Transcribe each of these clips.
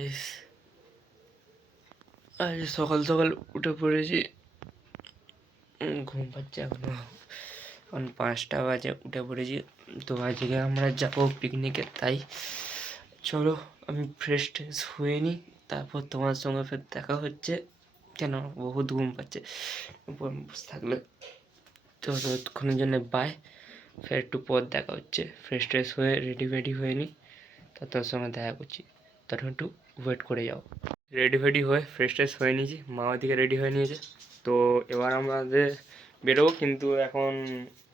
Guys আজ সকাল সকাল উঠে পড়েছি। ঘুম পাচ্ছে এখন 5টা বাজে, উঠে পড়েছি। তো আজকে আমরা যাবো পিকনিকে, তাই চলো আমি ফ্রেশ ট্রেশ হয়ে নিই, তারপর তোমার সঙ্গে ফের দেখা হচ্ছে। কেন বহুত ঘুম পাচ্ছে বসে থাকলে, তো ততক্ষণের জন্য বাই। ফের একটু পর দেখা হচ্ছে, ফ্রেশ ট্রেশ হয়ে রেডি হয়ে নিই, তো তোর সঙ্গে দেখা করছি। তখন একটু ওয়েট করে যাও। রেডি হয়ে ফ্রেশ ট্রেশ হয়ে নিয়েছি, মা ওদিকে রেডি হয়ে নিয়েছে। তো এবার আমাদের বেরোবো, কিন্তু এখন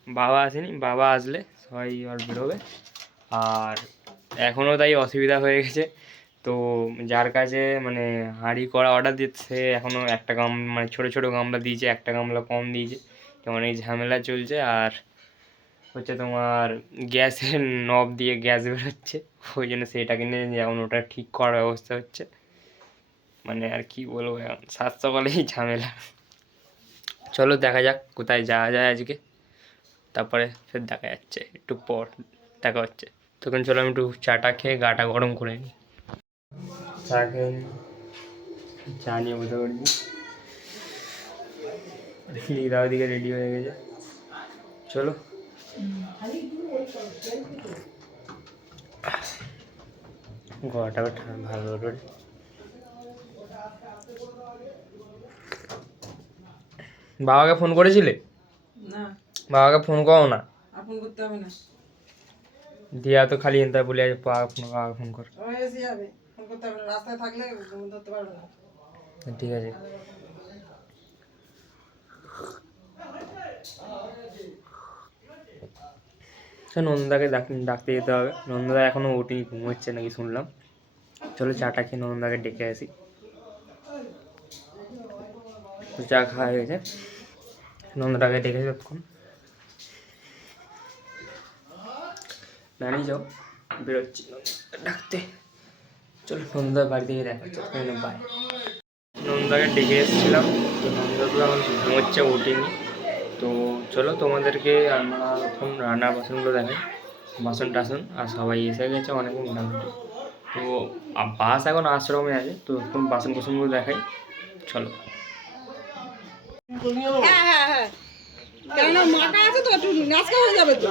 বাবা আসেনি, বাবা আসলে সবাই আর বেরোবে। আর এখনও তাই অসুবিধা হয়ে গেছে, তো যার কাছে মানে হাঁড়ি করা অর্ডার দিচ্ছে এখনও একটা মানে ছোটো গামলা দিয়েছে, একটা গামলা কম দিয়েছে, তো অনেক ঝামেলা চলছে। আর হচ্ছে তোমার গ্যাসের নব দিয়ে গ্যাস বেরোচ্ছে, ওই জন্য সেটা কিনে এখন ওটা ঠিক করার ব্যবস্থা হচ্ছে। মানে আর কি বলবো, এখন সাত সকালেই ঝামেলা। চলো দেখা যাক কোথায় যাওয়া যায় আজকে, তারপরে ফের দেখা যাচ্ছে, একটু পর দেখা হচ্ছে। তখন চলো আমি একটু চাটা খেয়ে গাটা গরম করে নিই। চা খেয়ে নিই, চা নিয়ে বসে পড়ছি। লিরা ওদিকে রেডি হয়ে গেছে, চলো। গলাটা ভালো করে বাবাকে ফোন করেছিলে? না, বাবাকে ফোন করো না, ফোন করতে হবে না। দিয়া তো খালি এনতা বলে আছে বাবাকে ফোন কর। ও এসে যাবে, ফোন করতে হবে না। রাস্তায় থাকলে ধরতে পারবে না। ঠিক আছে। নন্দাকে ডাকতে যেতে হবে, নন্দা এখনো ওঠেনি, ঘুমোচ্ছে নাকি শুনলাম। চলো চাটা খেয়ে নন্দাকে ডেকে আসি। চা খাওয়া হয়ে গেছে, নন্দাটাকে ডেকে তখন দাঁড়িয়ে যাও, বেরোচ্ছি ডাকতে। চলো নন্দার বাড়ি থেকে দেখা হচ্ছে, বাই। নন্দাকে ডেকে এসেছিলাম, তো নন্দা তো এখন ঘুমোচ্ছে, ওঠেনি। তো চলো তোমাদেরকে আমরা এখন রান্নার বাসনগুলো দেখাই, বাসন টাসন। আর সবাই এসে গেছে অনেকক্ষণ মোটামুটি, তো বাস এখন আশ্রমে আছে, তো এখন বাসন কোসনগুলো দেখাই, চলো। হ্যাঁ, কেননা মাটা আছে তো, একটু নাচকা হয়ে যাবে তো।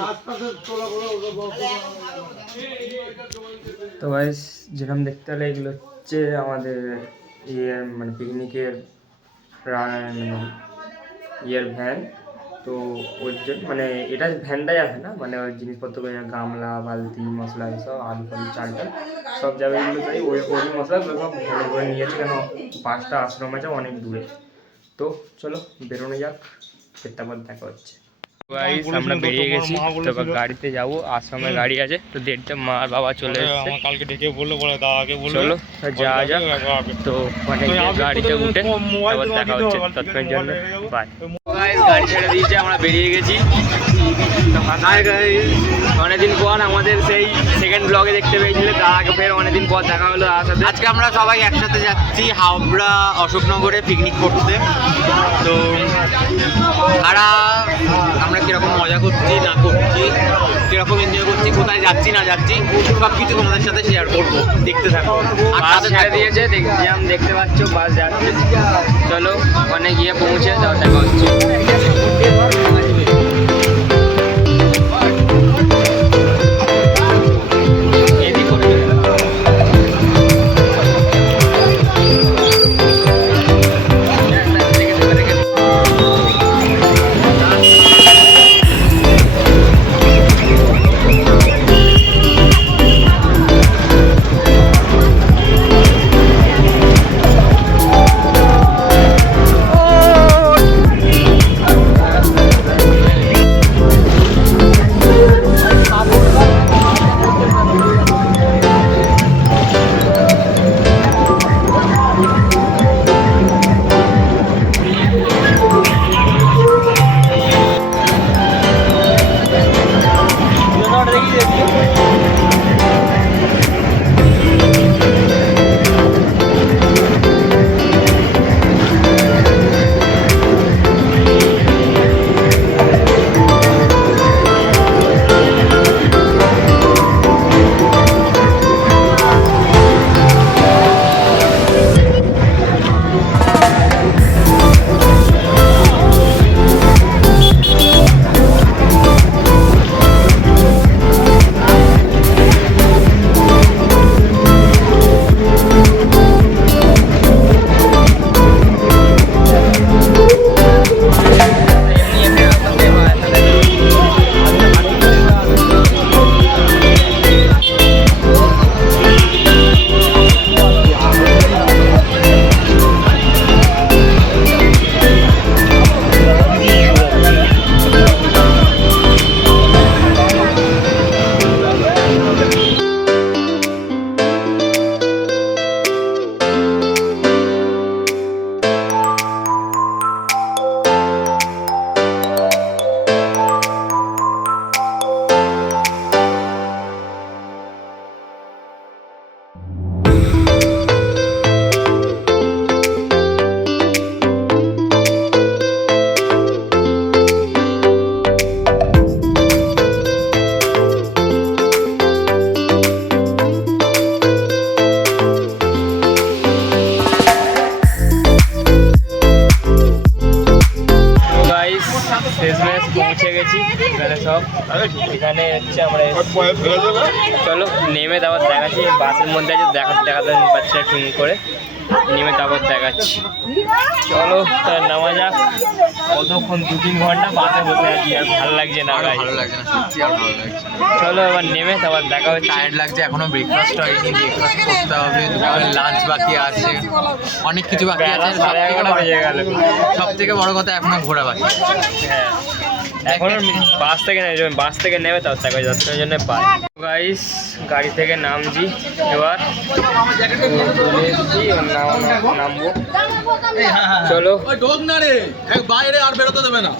তো গাইস যেরকম দেখতে হলে এগুলো হচ্ছে আমাদের মানে পিকনিকের ইয়ের ভ্যান। তো ওর জন্য মানে এটা ভ্যানটাই আছে না, মানে ওই জিনিসপত্র গামলা বালতি মশলা এসব আলু ফালু চাল টাল সব যাবে এগুলো, তাই ওই মশলাগুলো সব ভ্যানে করে নিয়েছে, কেন 5টা আশ্রম আছে অনেক দূরে। তো চলো বেরোনো যাক, তারপর দেখা হচ্ছে। আমরা বেরিয়ে গেছি, তো গাড়িতে যাবো, আশ্রমের গাড়ি আছে, তো দেড়টা মা আর বাবা চলে এসেছে। কালকে ডেকে বললো, বলে দাদাকে বললো চলো যাওয়া যাক। তো মানে গাড়িতে উঠে তারপর দেখা হচ্ছে, ততক্ষণের জন্য বাই। গাড়ি ছেড়ে দিয়েছে, আমরা বেরিয়ে গেছি। অনেকদিন পর আমাদের সেই সেকেন্ড ব্লগে দেখতে পেয়েছিলে, তার আগে ফের অনেকদিন পর দেখা হলো তার সাথে। আজকে আমরা সবাই একসাথে যাচ্ছি হাওড়া অশোকনগরে পিকনিক করতে। তো আমরা কিরকম মজা করছি না করছি, কিরকম এনজয় করছি, কোথায় যাচ্ছি না যাচ্ছি, সব কিছু তোমাদের সাথে শেয়ার করবো, দেখতে থাকো। আর বাস ছেড়ে দিয়েছে, দেখতে পাচ্ছ বাস যাচ্ছে। চলো ওখানে গিয়ে পৌঁছে দেখা হচ্ছে। এখানে হচ্ছে আমরা চলো নেমে তারপর দেখাচ্ছি বাসের মধ্যে আছে দেখাতে পারছি না টুম করে নেমে তারপর দেখাচ্ছি চলো নামা যাক কতক্ষণ 2-3 ঘন্টা বাসে বসে আছি আর ভালো লাগছে না ভাই ভালো লাগছে না, সত্যি আর ভালো লাগছে না। চলো এবার নেমে তারপর দেখা হচ্ছে টায়ার্ড লাগছে, এখনো ব্রেকফাস্ট হয়নি, ব্রেকফাস্ট করতে হবে, দুপুরের লাঞ্চ বাকি আছে, অনেক কিছু বাকি আছে। সব থেকে বড় কথা এখনো ঘোরা বাকি। হ্যাঁ এখন বাস থেকে নেবে তাও দেখা যাচ্ছে ওই জন্য পাই গাইস গাড়ি থেকে নামছি এবার চলে এসেছি নামবো চলো বাইরে আর বেরোতে দেবে না,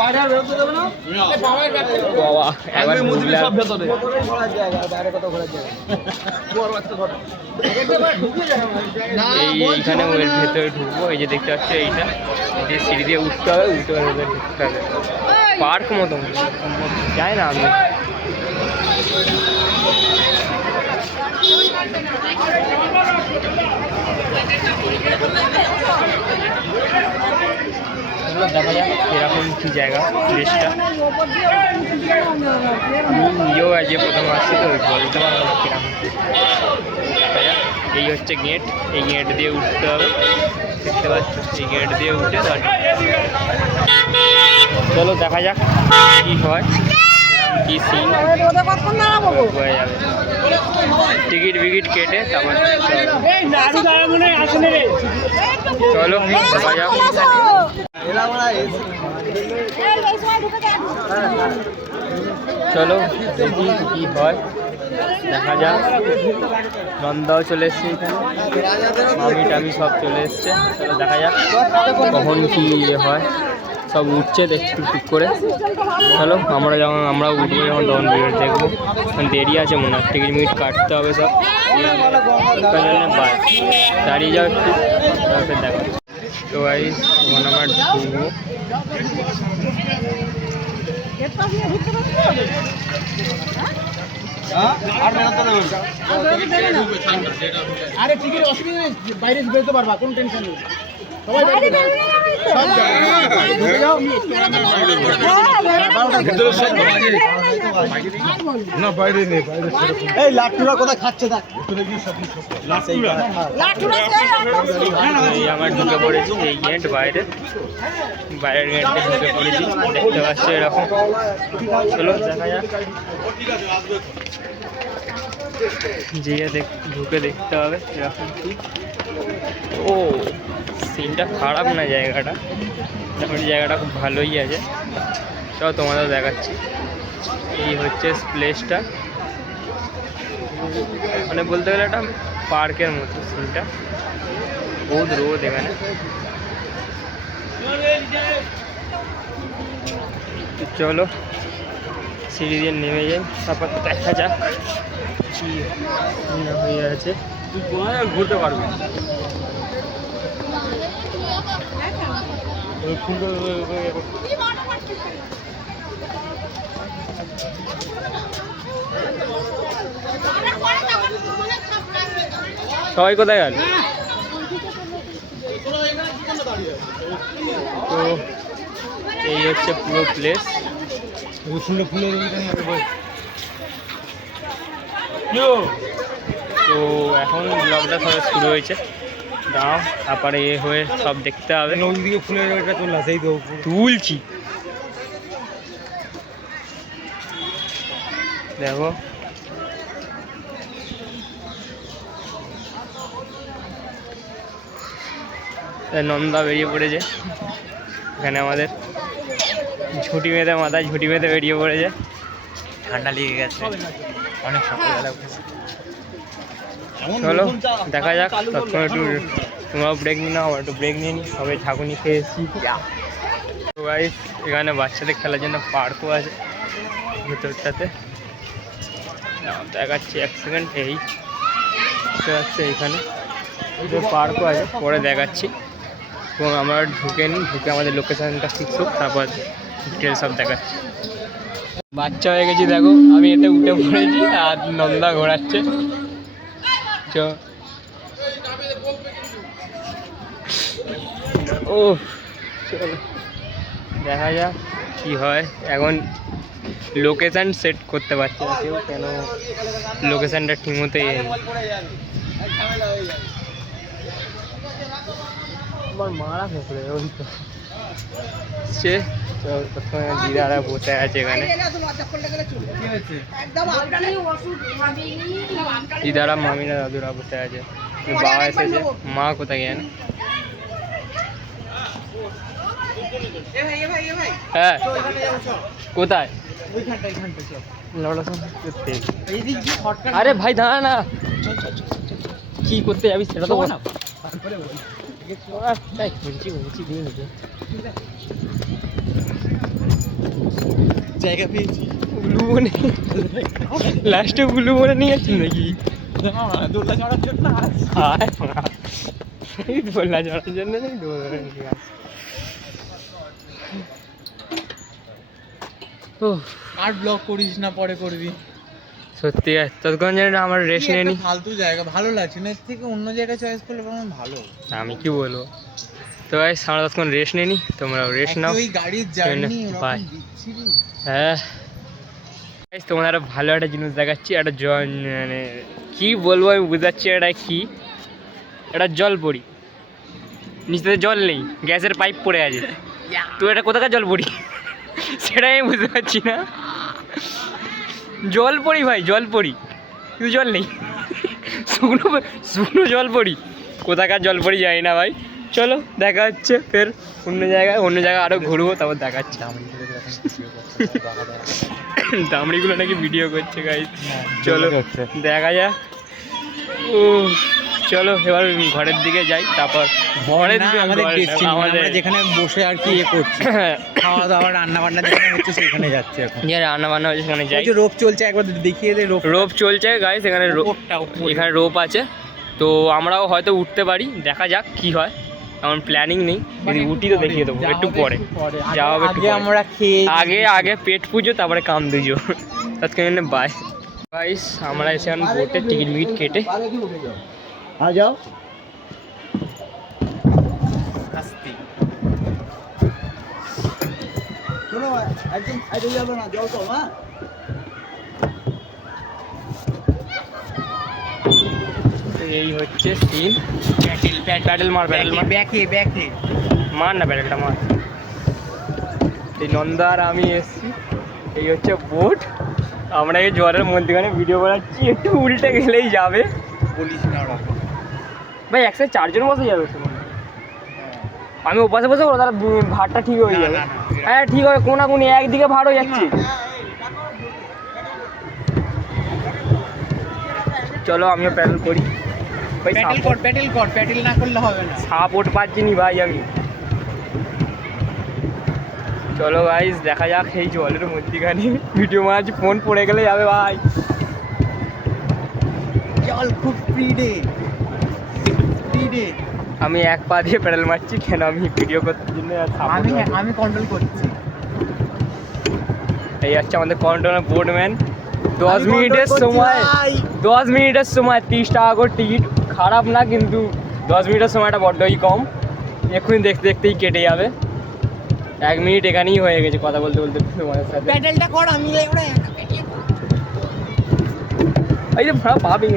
বাইরে আর বেরোতে দেবে না বাবা এবার সব ভেতরে। এইখানে ওর ভেতরে ঢুকবো এই যে দেখতে পাচ্ছ এইটা যে সিঁড়ি দিয়ে উঠতে হবে ভেতরে ঢুকতে হবে পার্ক মতো যাই না আমি দেখা যাক এরকম কি জায়গা প্লেসটা আমি নিজেও আজকে প্রথম আসছি তো বলতে পারবো না কিরকম দেখা যাক এই হচ্ছে গেট এই গেট দিয়ে উঠতে হবে দেখতে পাচ্ছ এই গেট দিয়ে উঠে চলো দেখা যাক কি হয় কি সিন হয়ে যাবে টিকিট বিকিট কেটে তারপর চলো দেখা যাক চলো দেখি কি হয় দেখা যাক নন্দাও চলে এসছে এখানে মামি টামি সব চলে এসছে চলো দেখা যাক কখন কি ইয়ে হয় সব উঠছে দেখছি টুক করে চলো আমরা উঠবো যখন তখন ভিড় দেখবো দেরি আছে মনে হয় টিকিট মিকিট কাটতে হবে সব বাই দাঁড়িয়ে যাও একটু তারপরে দেখো তো ভাই তখন আমরা ঢুকবো আরে টিকিট অসুবিধা নেই বাইরে বেরোতে পারবা কোন টেনশন নেই সবাই না বাইরে নেই বাইরে এই লাট্টুরা কোথায় খাচ্ছে দেখ এই আমার ঢুকে পড়েছি এই গেট বাইরের গেটে ঢুকে পড়েছি দেখতে পাচ্ছি এরকম চলো দেখা যাক যেয়ে ঢুকে দেখতে হবে এরকম কি ও সিনটা খারাপ না জায়গাটা মোটামুটি জায়গাটা খুব ভালোই আছে চলো তোমাদের দেখাচ্ছি এই হচ্ছে প্লেসটা মানে বলতে গেলে একটা পার্কের মতো সিনটা বহুত রোদ এখানে চলো সিঁড়ি দিয়ে নেমে যাই তারপর দেখা যাক কি হয়ে আছে তুই কোথায় ঘুরতে পারবি সবাই কোথায় গেল তো এই হচ্ছে পুরো প্লেস তো এখন ব্লগটা সবাই শুরু হয়েছে দাও তারপরে এ হয়ে সব দেখতে হবে ওইদিকে ফুলের একটা চলে আসে এই তো তুলছি দেখো নন্দা বেরিয়ে পড়েছে এখানে আমাদের ঝুঁটি বেঁধে মাথায় ঝুঁটি বেঁধে বেরিয়ে পড়েছে ঠান্ডা লেগে গেছে অনেক সকালবেলা উঠেছে চলো দেখা যাক তখন একটু তোমরাও ব্রেক নিয়ে নাও একটু ব্রেক নিয়ে নিই সবাই ঝাঁকুনি খেয়েছি তো গাইস এখানে বাচ্চাদের খেলার জন্য পার্কও আছে ভেতরটাতে দেখাচ্ছি 1 সেকেন্ড এই আছে এখানে পার্কও আছে পরে দেখাচ্ছি এবং আমরা ঢুকে আমাদের লোকেশনটা ফিক্স হোক তারপর ডিটেল সব দেখাচ্ছি বাচ্চা হয়ে গেছি দেখো আমি এতে উঠে পড়েছি আর নন্দা ঘোরাচ্ছে ও চলো দেখা যাক কি হয়। এখন লোকেশান সেট করতে পারছি না কেউ, কেন লোকেশানটা ঠিক মতো আমার মারা ফেলে ওই তো সে দিদারা বসে আছে এখানে, দিদারা মামিরা দাদুরা বসে আছে, বাবা এসেছে, মা কোথায় গেছে? হ্যাঁ কোথায়? আরে ভাই দাঁড়া না, কি করতে যাবি সেটা তো না। জায়গা পেয়েছি উলু বনে, লাস্টে উলু বনে নিয়ে যাচ্ছেন নাকি? দোলনা চড়ার জন্য দোলনা চড়ার জন্য নাকি দোলনা নিয়ে আসছে। আর ব্লগ করিস না, পরে করবি। সত্যি ততক্ষণ জানি না আমার রেস্ট নেই নি। ফালতু জায়গা ভালো লাগছে না, এর থেকে অন্য জায়গা চয়েস করলে বরং ভালো। আমি কি বলবো, তো ভাই আমরা ততক্ষণ রেস্ট নেই নি, তোমরা রেস্ট নাও। ওই গাড়ির জার্নি বাই। হ্যাঁ তোমাদের আরো ভালো একটা জিনিস দেখাচ্ছি, একটা মানে কি বলবো আমি বুঝাচ্ছি, এটা কি, এটা জল পড়ি, নিচে জল নেই, গ্যাসের পাইপ পড়ে আছে, তো এটা কোথাকার জল পড়ি সেটাই আমি বুঝতে পারছি না। জল পড়ি ভাই, জল পড়ি, কিন্তু জল নেই, শুকনো শুকনো জল পড়ি, কোথাকার জল পড়ি জানি না ভাই। চলো দেখা হচ্ছে ফের অন্য জায়গায় আরও ঘুরবো, তারপর দেখাচ্ছি। দামড়িগুলো নাকি ভিডিও করছে গাইস, চলো দেখা যাক। ও চলো এবার ঘরের দিকে যাই, তারপর আমাদের যেখানে বসে আর কি করছি, খাওয়া দাওয়া রান্না বান্না যেখানে হচ্ছে সেখানে যাচ্ছে এখন। রান্না বান্না হচ্ছে সেখানে যাই, রোপ চলছে, একবার দেখিয়ে দে। রোপ চলছে গাইস, এখানে এখানে রোপ আছে, তো আমরাও হয়তো উঠতে পারি, দেখা যাক কি হয়, আমার প্ল্যানিং নেই, যদি উঠি তো দেখিয়ে দেবো একটু পরে। যাওয়া হবে আমরা খেয়ে আগে পেট পুজো, তারপরে কাম দুজো, তৎক্ষণে বাই গাইস। আমরা এসে এখন বোটে টিকিট মিকিট কেটে যাও। এই হচ্ছে সিন। প্যাডেল মার না, প্যাডেলটা মার। এই নন্দা আর আমি এসছি, এই হচ্ছে বোট, আমরা এই জলের মধ্যেখানে ভিডিও বানাচ্ছি, একটু উল্টে গেলেই যাবে। বলিস না ভাই একসাথে 4 জন বসে যাবে, আমি ওপাশে বসে তার ভাড়টা ঠিক হয়ে যাবে। হ্যাঁ ঠিক হবে, কোনাকুনি একদিকে ভাড় হয়ে যাচ্ছে। চলো আমিও প্যাডেল করি, প্যাডেল না করলে হবে না, সাপোর্ট পাচ্ছি নি ভাই আমি। চলো গাইস দেখা যাক, এই জলের মধ্যেখানে ভিডিও মাছ, ফোন পড়ে গেলে যাবে ভাই। জল খুব স্পিডে। আমি এক পা দিয়ে প্যাডেল মারছি, কেন আমি ভিডিও করতে জন্য, আমি কন্ট্রোল করছি। এই হচ্ছে আমাদের কন্ট্রোল বোটম্যান। 10 মিনিটের সময় 30 টাকা করে টিকিট, খারাপ না, কিন্তু 10 মিনিটের সময়টা বড্ডই কম, এক্ষুনি দেখতেই কেটে যাবে। 1 মিনিট এখানেই হয়ে গেছে কথা বলতে তোমাদের সাথে। প্যাডেলটা কর, আমি এই যে ভাড়া পাবি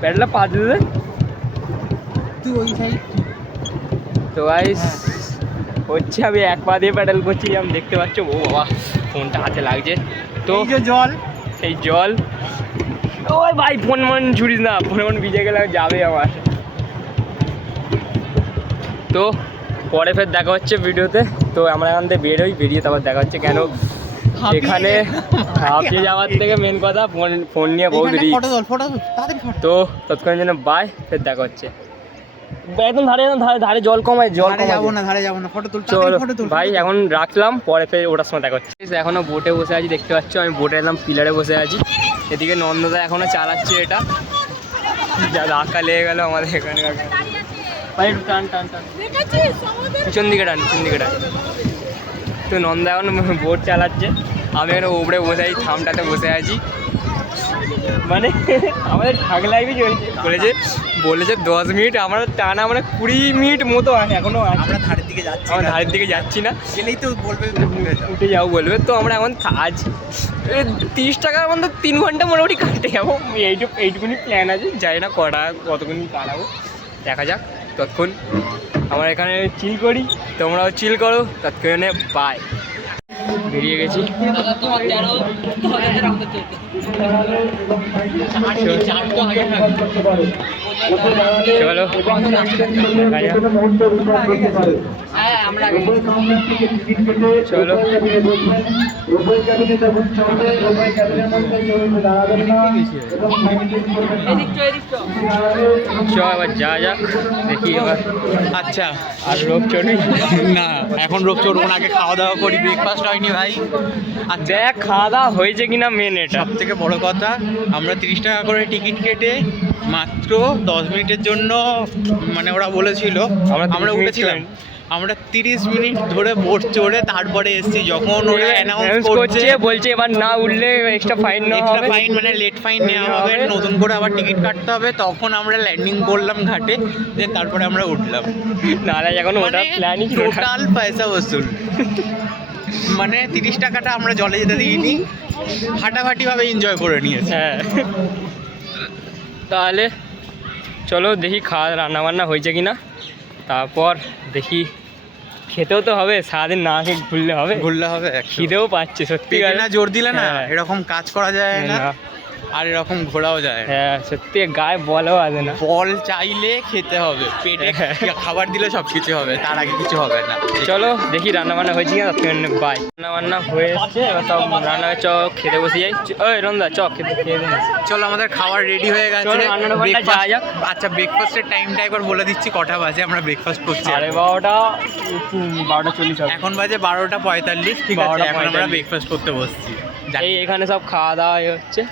প্যাডেলটা পা দিতে তুই ওই সাইড। তো গাইস হচ্ছে আমি এক পা দিয়ে প্যাডেল করছি, আমি দেখতে পাচ্ছ। ও বাবা ফোনটা হাতে লাগছে, তো এই জল ওই ভাই ফোন ছুড়িস না, ফোন ভিজে গেলে যাবে আমার। তো পরে ফের দেখা হচ্ছে ভিডিওতে। তো আমরা এখান থেকে বেরিয়ে তারপর দেখা হচ্ছে, কেন এখানে হাঁপিয়ে যাওয়ার থেকে মেন কথা ফোন নিয়ে বহুত রিস্ক। তো তৎক্ষণের জন্য বাই, ফের দেখা হচ্ছে। একদম ধারে জল কমায়, যাবো না ফটো তুল। চলো ভাই এখন রাখলাম, পরে ফের ওটার সময় দেখা হচ্ছে। এখনো বোটে বসে আছি, দেখতে পাচ্ছ আমি বোটে এলাম, পিলারে বসে আছি। এদিকে নন্দদা এখনো চালাচ্ছে এটা, যা ধাক্কা লেগে গেল আমাদের এখানকার। ভাই একটু টান পিছন দিকে টান। তো নন্দা এখন বোট চালাচ্ছে, আমি এখানে উপরে বসে আছি, থামটাতে বসে আছি। মানে আমাদের ঠাকলাইভই চলছে, বলেছে 10 মিনিট, আমরা টানা মানে 20 মিনিট মতো আছে এখনো আছে। আমরা ধারের দিকে যাচ্ছি, আমরা ধারের দিকে যাচ্ছি না, গেলেই তো বলবে উঠে যাও বলবে। তো আমরা এখন আজ 30 টাকার মধ্যে 3 ঘন্টা মোটামুটি কাটে যাবো, এইটুকুনি প্ল্যান আছে। যাই না কতক্ষণ কাটাবো দেখা যাক। ততক্ষণ আমরা এখানে চিল করি, তোমরাও চিল করো, ততক্ষণে বাই। বেরিয়ে গেছি। চলো চলো এবার যা যাক দেখি এবার। আচ্ছা আর রোগ চড়বি না, এখন রোগ চড়বো না, আগে খাওয়া দাওয়া করি। ব্রেকফাস্ট হয়নি ভাই। আর দেখ খাওয়া দাওয়া হয়েছে কিনা মেন এটা। সব থেকে বড় কথা, আমরা 30 টাকা করে টিকিট কেটে মাত্র 10 মিনিটের জন্য, মানে ওরা বলেছিল আমরা উঠেছিলাম, আমরা 30 মিনিট ধরে বোট চড়ে তারপরে এসেছি। যখন ওরা অ্যানাউন্স করছে বলছে এবার না উঠলে এক্সট্রা ফাইন নেওয়া হবে, ফাইন মানে লেট ফাইন নেওয়া হবে, নতুন করে আবার টিকিট কাটতে হবে, তখন আমরা ল্যান্ডিং করলাম ঘাটে, দেন তারপরে আমরা উঠলাম। নাহলে এখন ওটা প্ল্যানই ছিল না। টোটাল পয়সা বসুল। মানে 30 টাকাটা আমরা জলে যেতে দিইনি, ফাটাফাটিভাবে এনজয় করে নিয়েছি। হ্যাঁ, তাহলে চলো দেখি রান্না বান্না হয়েছে কিনা, তারপর দেখি। খেতেও তো হবে, সারাদিন না খেয়ে ঘুরলে হবে, খিদেও পাচ্ছে সত্যি। না জোর দিলে না হ্যাঁ। এরকম কাজ করা যায় না, আর এরকম ঘোরাও যায় না। হ্যাঁ সত্যি, গায়ে বলও আছে না। বল চাইলে খেতে হবে, পেটে খাবার দিলে সব কিছু হবে, তার আগে কিছু হবে না। চলো দেখি রান্না বান্না হয়েছে কিনা, বাই। রান্না বান্না হয়ে এসছে, এবার সব রান্না চ খেতে বসে যাই। ওই রন্দা চ খেয়ে দিন। চলো আমাদের খাবার রেডি হয়ে গেছে। চলো, রান্নার ঘরটা যাওয়া যাক। আচ্ছা ব্রেকফাস্টের টাইমটা একবার বলে দিচ্ছি, কটা বাজে আমরা ব্রেকফাস্ট করছি। 12:40 এখন বাজে 12:45। ঠিক আছে, 12:45 এখন আমরা ব্রেকফাস্ট করতে বসছি। এখানে সব খাওয়া দাওয়া হচ্ছে,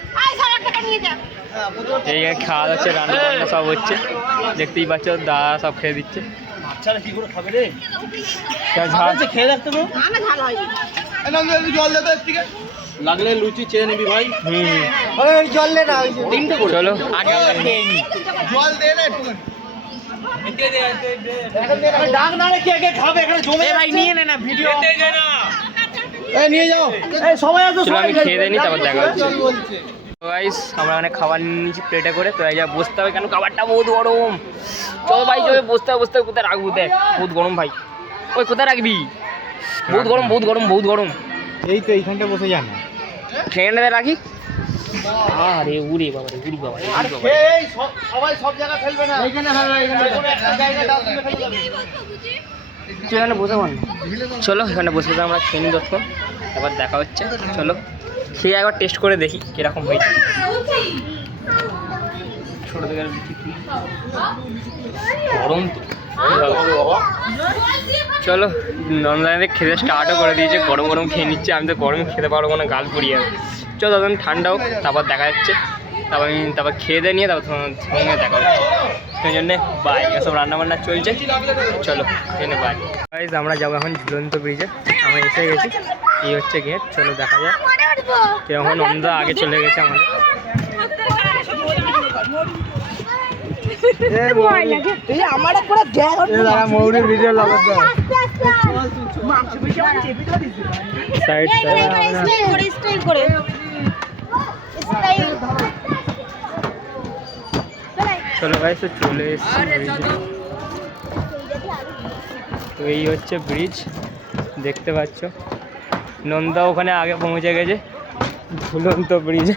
এই খাওয়া দাওয়া হচ্ছে, রান্না বান্না সব হচ্ছে, দেখতেই পাচ্ছ। দাদা সব খেয়ে দিচ্ছে। বাচ্চারা কি করে খাবে রে? খেয়ে দেখতে পারো, জল দে তো একদিকে, লাগলে লুচি চেয়ে নিবি ভাই। জল দে না, চলো আগে আমরা খেয়ে নিই। জল দে না একটু, ডাক না রে, কে কে খাবে এখানে জমে। ভাই নিয়ে নে না, ভিডিও এই নিয়ে যাও, এই সবাই আসো, চলো আমি সবাই খেয়ে দিই, তারপর দেখা হচ্ছে। জল বলছে। গাইস আমরা মানে খাবার নিয়ে নিয়েছি প্লেটে করে, তো এই যা বসতে হবে, কেন খাবারটা বহুত গরম। চলো ভাই চলো, বসতে হবে কোথায় রাখবো, দেখ বহুত গরম ভাই। ওই কোথায় রাখবি? বহুত গরম। এই তো এইখানটা বসে যান না। ট্রেনটাতে রাখি। আরে উড়ি বাবা। এই সবাই সব জায়গা ফেলবে না, এইখানে ফেলবে, এইখানে একটা জায়গা ডাস্টবিনে ফেলে যাবে। এখানে বসে পান। চলো এখানে বসে আমরা খেয়ে নিই যতক্ষণ, তারপর দেখা হচ্ছে। চলো খেয়ে একবার টেস্ট করে দেখি কিরকম হয়েছে। ছোটো থেকে গরম তো। চলো নন্দনে খেতে স্টার্টও করে দিয়েছে, গরম খেয়ে নিচ্ছে। আমি তো গরম খেতে পারবো না, গাল পুড়িয়ে যাবে। চলো তখন ঠান্ডা হোক, তারপর দেখা যাচ্ছে। তারপর খেয়ে দিয়ে নিয়ে তারপর সঙ্গে দেখা হচ্ছে। সেই জন্যে বাই, এসব রান্নাবান্না চলছে। চলো জন্য বাই। গাইস আমরা যাবো এখন ঝুলন্ত ব্রিজে, আমরা এসে গেছি। এই হচ্ছে গেট, চলো দেখা যাক। এখন অন্ধা আগে চলে গেছে আমাদের। মৌরির ভিডিও লাগাতে সাইড চলো গাইস, তো চলে এসছি ব্রিজে। তো এই হচ্ছে ব্রিজ, দেখতে পাচ্ছ। নন্দা ওখানে আগে পৌঁছে গেছে ঝুলন্ত ব্রিজে।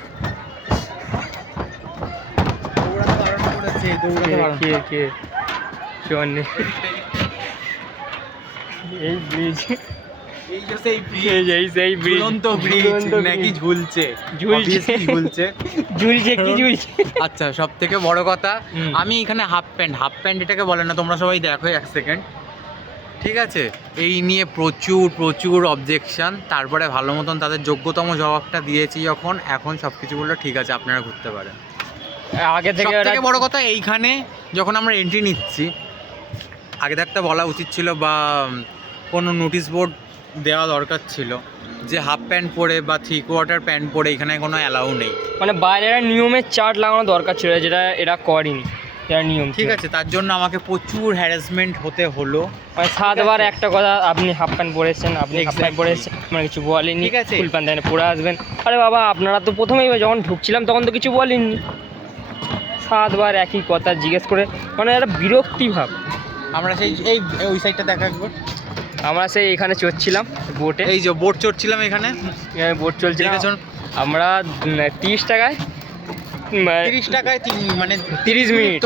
এই ব্রিজ, সেই ব্রিজ নাকি ঝুলছে। আচ্ছা সব থেকে বড় কথা, আমি এখানে হাফ প্যান্ট এটাকে বলে না, তোমরা সবাই দেখো এক সেকেন্ড, ঠিক আছে? এই নিয়ে প্রচুর অবজেকশন, তারপরে ভালো মতন তাদের যোগ্যতম জবাবটা দিয়েছি যখন, এখন সব কিছু বললো ঠিক আছে আপনারা ঘুরতে পারেন। আগে থেকে বড় কথা, এইখানে যখন আমরা এন্ট্রি নিচ্ছি, আগে থাকতে বলা উচিত ছিল, বা কোনো নোটিশ বোর্ড দেওয়া দরকার ছিল, যে হাফ প্যান্ট পরে বা 3/4 প্যান্ট পরে এখানে কোনো অ্যালাউ নেই। মানে বাইরের নিয়মের চার্ট লাগানো দরকার ছিল, যেটা এরা করেনি, যেটা নিয়ম ঠিক আছে, তার জন্য আমাকে প্রচুর হ্যারাসমেন্ট হতে হলো। মানে 7 বার একটা কথা, আপনি হাফ প্যান্ট পরেছেন, আপনি হাফ প্যান্ট Exactly. পরেছেন, মানে কিছু বলেনি, ঠিক আছে। ফুল প্যান্ট পরে আসবেন। আরে বাবা, আপনারা তো প্রথমেই যখন ঢুকছিলাম তখন তো কিছু বলেননি, 7 বার একই কথা জিজ্ঞেস করে, মানে একটা বিরক্তি ভাব। আমরা সেই ওই সাইডটা দেখা একবার। আমরা সেই এখানে চড়ছিলাম বোটে, এই যে বোট চড়ছিলাম এখানে, বোট চলছিল, দেখেছো? আমরা 30 টাকায় 30 টাকায় মানে 30 মিনিট,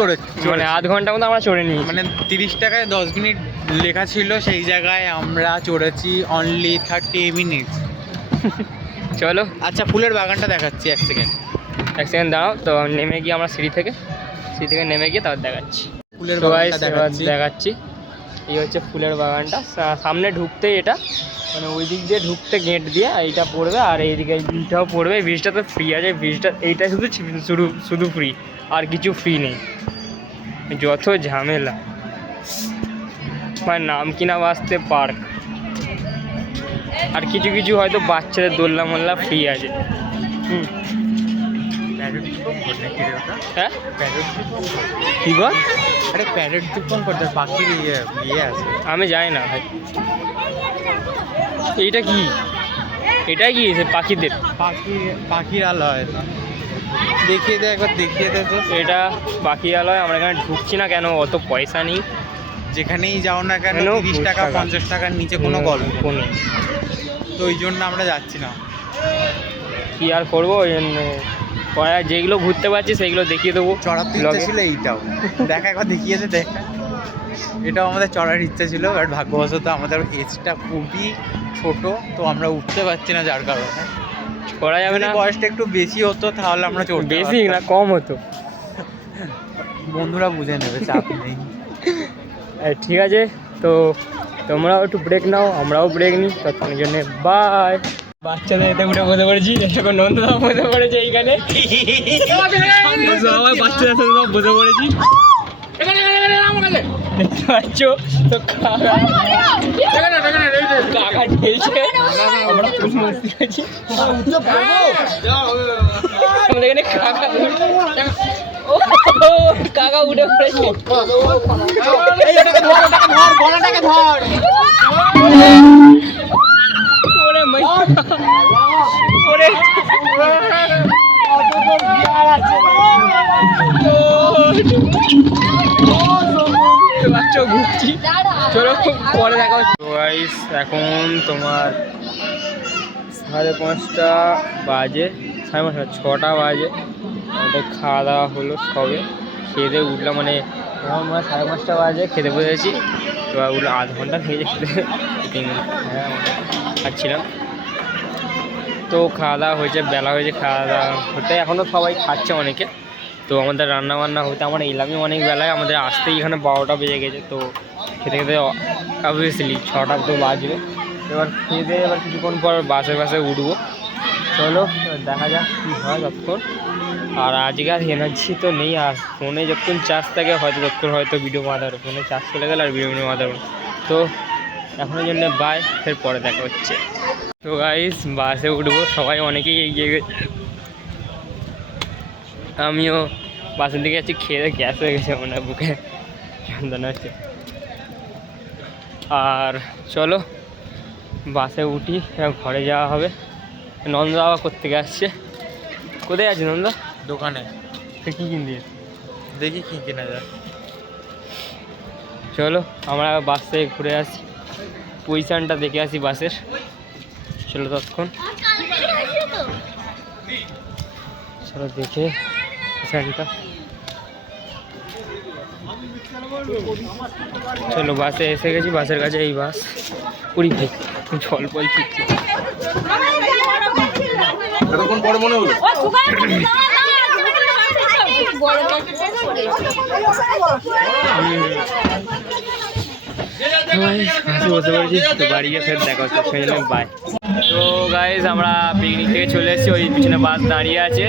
মানে আধ ঘন্টা মতো আমরা চড়ে নিই। মানে 30 টাকায় 10 মিনিট লেখা ছিল, সেই জায়গায় আমরা চড়েছি অনলি 30 মিনিটস। চলো আচ্ছা, ফুলের বাগানটা দেখাচ্ছি, এক সেকেন্ড। দাঁড়াও, তো নেমে গিয়ে আমরা সিঁড়ি থেকে নেমে গিয়ে তারপর দেখাচ্ছি। ফুলের তো guys, বাগানটা এবার দেখাচ্ছি। দেখাচ্ছি, এই হচ্ছে ফুলের বাগানটা। সামনে ঢুকতেই এটা, মানে ওই দিক দিয়ে ঢুকতে গেট দিয়ে এইটা পড়বে, আর এইদিকে এইটাও পড়বে। ব্রিজটা তো ফ্রি আছে, ব্রিজটা এইটা শুধু ফ্রি, আর কিছু ফ্রি নেই। যত ঝামেলা, মানে নাম কিনা বাঁচতে পার্ক, আর কিছু কিছু হয়তো বাচ্চাদের দোলনা মোল্লা ফ্রি আছে। হ্যাঁ কি গো? আরে প্যারেড দুপন করতে পাখির ইয়ে আছে। আমি জানি না ভাই, এইটা কি? এটা কি পাখিদের? পাখিরালয় দেখিয়ে দে একবার, দেখিয়ে দে তো। এটা পাখিরালয়। আমরা এখানে ঢুকছি না কেন? অত পয়সা নেই। যেখানেই যাও না কেন, কেন? 30 টাকা 50 টাকার নিচে কোনো গল্প নেই, তো ওই জন্য আমরা যাচ্ছি না। কি আর করবো, ওই জন্য যেগুলো ঘুরতে পারছি সেইগুলো দেখিয়ে দেবো। চড়ার ইচ্ছা ছিল এইটাও, দেখা একবার দেখিয়ে দে, দেখ। এটাও আমাদের চড়ার ইচ্ছা ছিল, বাট ভাগ্যবশত আমাদের এজটা খুবই ছোট, তো আমরা উঠতে পারছি না, যার কারণে। করা যাবে যদি না, বয়সটা একটু বেশি হতো তাহলে আমরা চড়তে বেশি না পারতাম। কম হতো। বন্ধুরা বুঝে নেবে, চাপ নেই। ঠিক আছে, তো তোমরাও একটু ব্রেক নাও, আমরাও ব্রেক নিই, ততক্ষণের জন্য বাই। বাচ্চাদের এতে উঠে বসে পড়েছি, এখন নন্দদা বসে পড়েছে এইখানে, সবাই বাচ্চাদের সাথে সব বসে পড়েছি। দেখতে পাচ্ছ তো, কাকা ঢেলছে, আমরা ফুল মস্তি করছি। আমাদের এখানে কাকা উঠে পড়েছে। ওরে মাই, ওরে ঘুরছি। চলো পরে দেখা হচ্ছে। গাইস, এখন তোমার 5:30 বাজে, 6টা বাজে। আমাদের খাওয়া দাওয়া হলো সবে, খেয়ে দিয়ে উঠলাম, মানে এখন মনে হয় 5:30 বাজে, খেতে বসেছি। এবার উঠলো, আধ ঘন্টা খেয়ে খেতে, হ্যাঁ খাচ্ছিলাম। তো খাওয়া দাওয়া হয়েছে, বেলা হয়েছে, খাওয়া দাওয়া হতে এখনও সবাই খাচ্ছে অনেকে। তো আমাদের রান্না বান্না হতে আমরা এলামই অনেক বেলায়, আমাদের আসতেই এখানে 12টা বেজে গেছে। তো খেতে খেতে অবভিয়াসলি 6টা তো বাজবে। এবার খেয়ে দিয়ে এবার কিছুক্ষণ পর বাসে উঠবো। চলো দেখা যাক কী হয় ততক্ষণ। আর আজকে আর এনার্জি তো নেই, আর ফোনে যতক্ষণ চার্জ থাকে ততক্ষণ হয়তো ভিডিও বাঁধা হবে, ফোনে চার্জ চলে গেলে আর ভিডিও বাঁধা হবে। তো এখনের জন্য বাই, ফের পরে দেখা হচ্ছে। তো গাইস, বাসে উঠবো, সবাই অনেকেই এগিয়ে গেছে, আমিও বাসের দিকে যাচ্ছি। খেয়ে গ্যাস হয়ে গেছে, মনে হয় বুকে যন্ত্রণা হচ্ছে। আর চলো বাসে উঠি, ঘরে যাওয়া হবে। নন্দা আবার কোত্থেকে আসছে? কোথায় আছে নন্দা? দোকানে। কী কিনতে? দেখি কি কেনা যায়। চলো আমরা বাস থেকে ঘুরে আসি, পজিশানটা দেখে আসি বাসের। চলো ততক্ষণ, চলো দেখে পজিশানটা। চলো বাসে এসে গেছি, বাসের কাছে এই বাস। কুড়ি ভাই জল ফল ছুটছি। মনে হলো বসে পড়েছি, তো বাড়ি গিয়ে ফের দেখা হচ্ছে, সেই জন্য বাই। তো গাইজ, আমরা পিকনিক থেকে চলে এসেছি, ওই পিছনে বাস দাঁড়িয়ে আছে।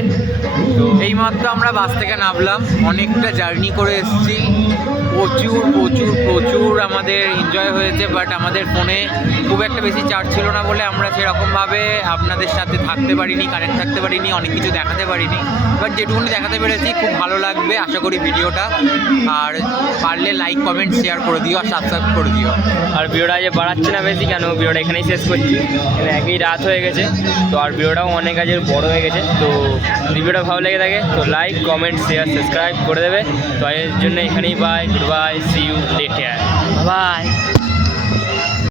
তো এইমাত্র আমরা বাস থেকে নামলাম, অনেকটা জার্নি করে এসেছি, প্রচুর প্রচুর প্রচুর আমাদের এনজয় হয়েছে, বাট আমাদের ফোনে খুব একটা বেশি চার্জ ছিল না বলে আমরা সেরকমভাবে আপনাদের সাথে থাকতে পারিনি, কানেক্ট থাকতে পারিনি, অনেক কিছু দেখাতে পারিনি। বাট যেটুকুনি দেখাতে পেরেছি খুব ভালো লাগবে আশা করি ভিডিওটা। আর পারলে লাইক কমেন্ট শেয়ার করে দিও আর সাবস্ক্রাইব করে দিও। আর ভিডিওটা যে বাড়াচ্ছে না বেশি, কেন ভিডিওটা এখানেই শেষ করছি, এখানে একই রাত হয়ে গেছে তো, আর ভিডিওটাও অনেক কাজের বড় হয়ে গেছে। তো ভিডিওটা ভালো লেগে থাকে তো লাইক কমেন্ট শেয়ার সাবস্ক্রাইব করে দেবে। তো এর জন্য এখানেই bye, good bye, see you later, by.